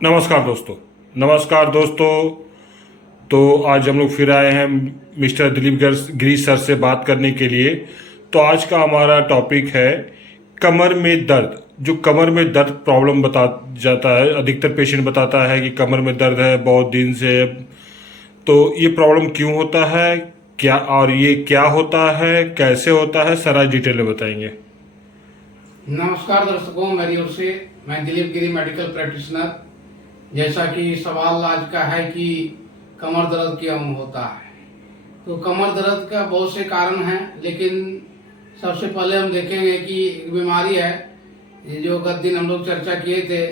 नमस्कार दोस्तों। तो आज हम लोग फिर आए हैं मिस्टर दिलीप गिरी सर से बात करने के लिए। तो आज का हमारा टॉपिक है कमर में दर्द। जो कमर में दर्द प्रॉब्लम बता जाता है, अधिकतर पेशेंट बताता है कि कमर में दर्द है बहुत दिन से। तो ये प्रॉब्लम क्यों होता है, क्या और ये क्या होता है, कैसे होता है, सारा डिटेल में बताएंगे। नमस्कार दर्शकों, मेरी ओर से मैं दिलीप गिरी मेडिकल प्रैक्टिशनर। जैसा कि सवाल आज का है कि कमर दर्द क्यों होता है, तो कमर दर्द का बहुत से कारण हैं, लेकिन सबसे पहले हम देखेंगे कि एक बीमारी है ये जो गत दिन हम लोग चर्चा किए थे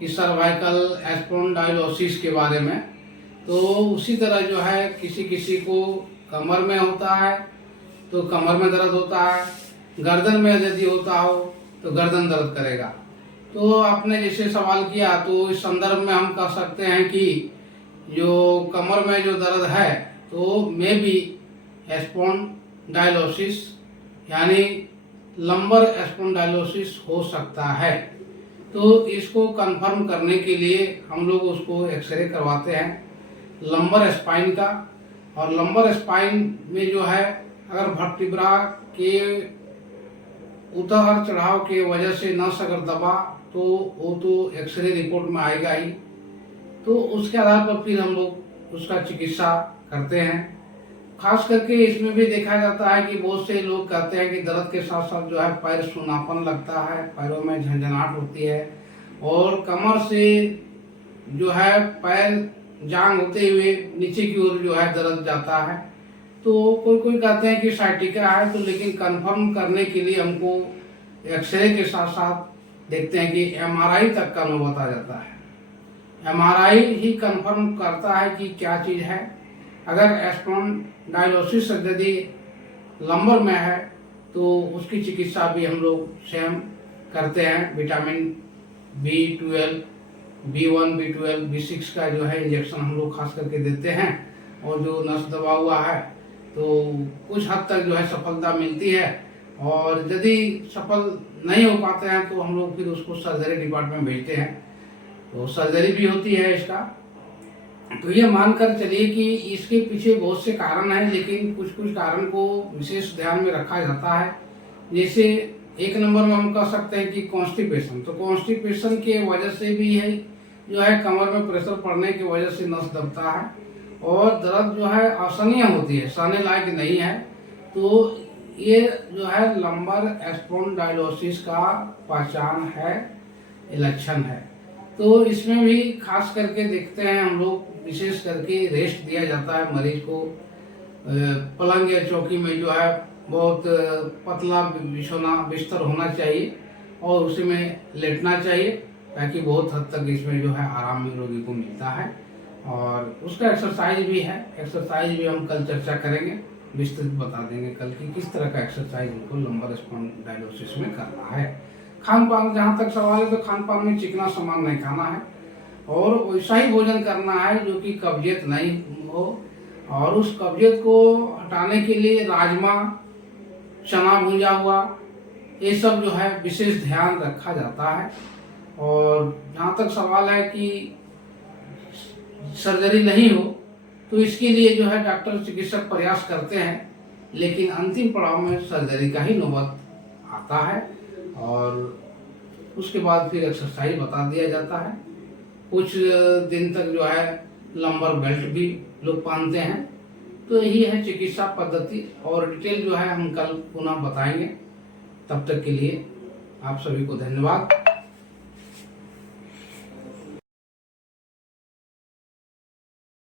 कि सर्वाइकल स्पॉन्डाइलोसिस के बारे में। तो उसी तरह जो है किसी किसी को कमर में होता है तो कमर में दर्द होता है, गर्दन में यदि होता हो तो गर्दन दर्द करेगा। तो आपने जैसे सवाल किया तो इस संदर्भ में हम कह सकते हैं कि जो कमर में जो दर्द है तो मे बी स्पॉन्डाइलोसिस यानी लंबर स्पॉन्डाइलोसिस हो सकता है। तो इसको कंफर्म करने के लिए हम लोग उसको एक्सरे करवाते हैं लंबर स्पाइन का। और लंबर स्पाइन में जो है अगर वर्टिब्रा के उतार चढ़ाव के वजह से नस अगर दबा तो वो तो एक्सरे रिपोर्ट में आएगा ही। तो उसके आधार पर फिर हम लोग उसका चिकित्सा करते हैं। खास करके इसमें भी देखा जाता है कि बहुत से लोग कहते हैं कि दर्द के साथ साथ जो है पैर सूनापन लगता है, पैरों में झंझनाहट होती है और कमर से जो है पैर जांग होते हुए नीचे की ओर जो है दर्द जाता है। तो कोई कोई कहते हैं कि साइटिका है, तो लेकिन कंफर्म करने के लिए हमको एक्सरे के साथ साथ देखते हैं कि एमआरआई तक का नौबत आ जाता है। एमआरआई ही कंफर्म करता है कि क्या चीज़ है। अगर स्पॉन्डाइलोसिस यदि लंबर में है तो उसकी चिकित्सा भी हम लोग स्वयं करते हैं। Vitamin B12, B1, B12, B6 का जो है इंजेक्शन हम लोग खास करके देते हैं। और जो नस दबा हुआ है तो कुछ हद तक जो है सफलता मिलती है। और यदि सफल नहीं हो पाते हैं तो हम लोग फिर उसको सर्जरी डिपार्टमेंट भेजते हैं, तो सर्जरी भी होती है इसका। तो ये मानकर चलिए कि इसके पीछे बहुत से कारण हैं, लेकिन कुछ कुछ कारण को विशेष ध्यान में रखा जाता है। जैसे एक नंबर में हम कह सकते हैं कि कॉन्स्टिपेशन। तो कॉन्स्टिपेशन के वजह से भी है जो है कमर में प्रेशर पड़ने की वजह से नस दबता है और दर्द जो है असहनीय होती है, सहने लायक नहीं है। तो ये जो है लंबर स्पॉन्डाइलोसिस का पहचान है, लक्षण है। तो इसमें भी खास करके देखते हैं हम लोग, विशेष करके रेस्ट दिया जाता है मरीज को। पलंग या चौकी में जो है बहुत पतला बिछोना बिस्तर होना चाहिए और उसी में लेटना चाहिए, ताकि बहुत हद तक इसमें जो है आराम रोगी को मिलता है। और उसका एक्सरसाइज भी है, एक्सरसाइज भी हम कल चर्चा करेंगे, विस्तृत बता देंगे कल की किस तरह का एक्सरसाइज उनको लंबर स्पॉन्डाइलोसिस में करना है। खान पान, जहाँ तक सवाल है तो खान पान में चिकना सामान नहीं खाना है और वैसा ही भोजन करना है जो कि कब्जियत नहीं हो। और उस कब्जियत को हटाने के लिए राजमा, चना भुजा हुआ, ये सब जो है विशेष ध्यान रखा जाता है। और जहाँ तक सवाल है कि सर्जरी नहीं हो तो इसके लिए जो है डॉक्टर चिकित्सक प्रयास करते हैं, लेकिन अंतिम पड़ाव में सर्जरी का ही नौबत आता है। और उसके बाद फिर एक्सरसाइज बता दिया जाता है। कुछ दिन तक जो है लंबर बेल्ट भी लोग पहनते हैं। तो यही है चिकित्सा पद्धति और डिटेल जो है हम कल पुनः बताएंगे। तब तक के लिए आप सभी को धन्यवाद।